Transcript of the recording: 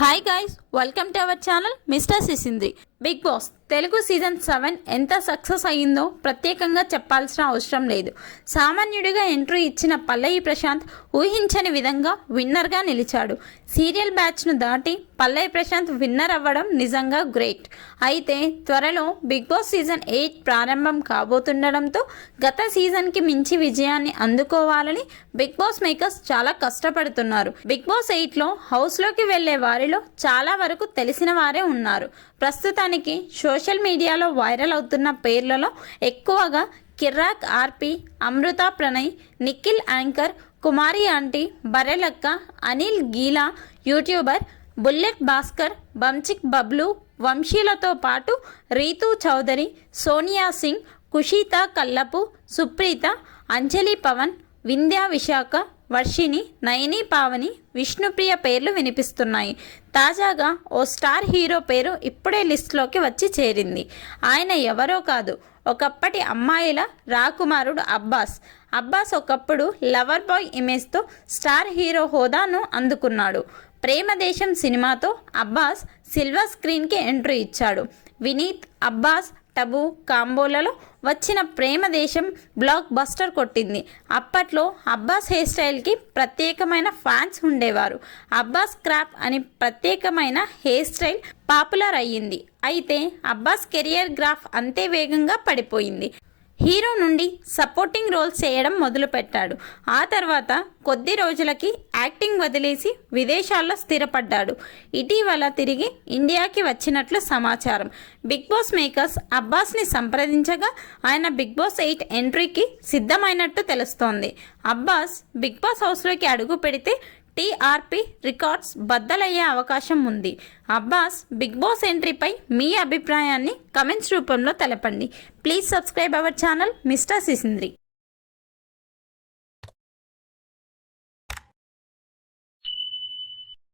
Hi guys, welcome to our channel mister Sisindri. Bigg Boss Telugu season 7 ఎంత success అయ్యిందో ప్రత్యేకంగా చెప్పాల్సిన అవసరం లేదు. సామాన్యుడిగా ఎంట్రీ ఇచ్చిన పల్లవి ప్రశాంత్ ఊహించని విధంగా విన్నర్గా నిలిచాడు. సీరియల్ బ్యాచ్ను దాటి పల్లవి ప్రశాంత్ విన్నర్ అవ్వడం నిజంగా గ్రేట్. అయితే త్వరలో బిగ్ బాస్ సీజన్ 8 ప్రారంభం కాబోతుండడంతో గత సీజన్కి మించి విజయాన్ని అందుకోవాలని బిగ్ బాస్ మేకర్స్ చాలా కష్టపడుతున్నారు. బిగ్ బాస్ 8లో హౌస్లోకి వెళ్లే వారిలో చాలా వరకు తెలిసిన వారే ఉన్నారు. ప్రస్తుతానికి సోషల్ మీడియాలో వైరల్ అవుతున్న పేర్లలో ఎక్కువగా కిర్రాక్ ఆర్పి, అమృత ప్రణయ్, నిఖిల్ యాంకర్, కుమారి aunty, Barrelakka, Anil గీలా, YouTuber bullet Bhaskar, బంచిక్ Bablu, వంశీలతో పాటు రీతూ చౌదరి, సోనియా సింగ్, కుషిత కల్లపు, సుప్రీత, అంజలి పవన్, వింధ్యా విశాఖ, వర్షిని, నయని పావని, విష్ణుప్రియ పేర్లు వినిపిస్తున్నాయి. తాజాగా ఓ స్టార్ హీరో పేరు ఇప్పుడే లిస్టులోకి వచ్చి చేరింది. ఆయన ఎవరో కాదు, ఒకప్పటి అమ్మాయిల రాకుమారుడు అబ్బాస్. అబ్బాస్ ఒకప్పుడు లవర్ బాయ్ ఇమేజ్తో స్టార్ హీరో హోదాను అందుకున్నాడు. ప్రేమదేశం సినిమాతో అబ్బాస్ సిల్వర్ స్క్రీన్కి ఎంట్రీ ఇచ్చాడు. వినీత్, అబ్బాస్, టబు కాంబోలలో వచ్చిన ప్రేమదేశం బ్లాక్ బస్టర్ కొట్టింది. అప్పట్లో అబ్బాస్ హెయిర్ స్టైల్కి ప్రత్యేకమైన ఫ్యాన్స్ ఉండేవారు. అబ్బాస్ క్రాప్ అని ప్రత్యేకమైన హెయిర్ స్టైల్ పాపులర్ అయ్యింది. అయితే అబ్బాస్ కెరియర్ గ్రాఫ్ అంతే వేగంగా పడిపోయింది. హీరో నుండి సపోర్టింగ్ రోల్స్ చేయడం మొదలుపెట్టాడు. ఆ తర్వాత కొద్ది రోజులకి యాక్టింగ్ వదిలేసి విదేశాల్లో స్థిరపడ్డాడు. ఇటీవల తిరిగి ఇండియాకి వచ్చినట్లు సమాచారం. బిగ్ బాస్ మేకర్స్ అబ్బాస్ని సంప్రదించగా ఆయన బిగ్ బాస్ 8 ఎంట్రీకి సిద్ధమైనట్టు తెలుస్తోంది. అబ్బాస్ బిగ్ బాస్ హౌస్లోకి అడుగు పెడితే టీఆర్పీ రికార్డ్స్ బద్దలయ్యే అవకాశం ఉంది. అబ్బాస్ బిగ్ బాస్ ఎంట్రీపై మీ అభిప్రాయాన్ని కమెంట్స్ రూపంలో తెలపండి. Please subscribe our channel mister సిసింద్రి.